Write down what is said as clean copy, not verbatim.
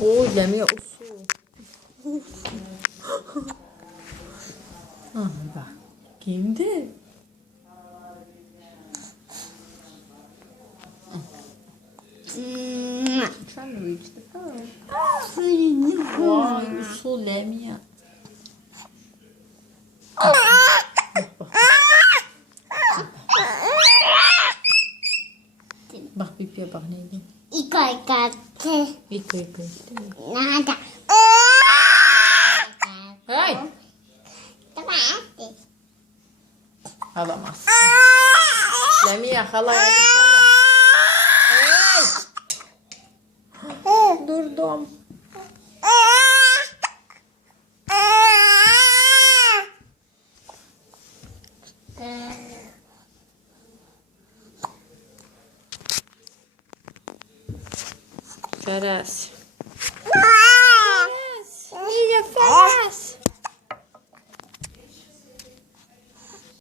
Oo, Lemia usul. Ah, bak. Kimdi? Trying to reach the phone. Vay, usul Lemia. Bak pipiye bak neydi? İko işte. Nada. Hey! Alamaz. Lemia halaya gitsene. Hey! Durdum. Ferez.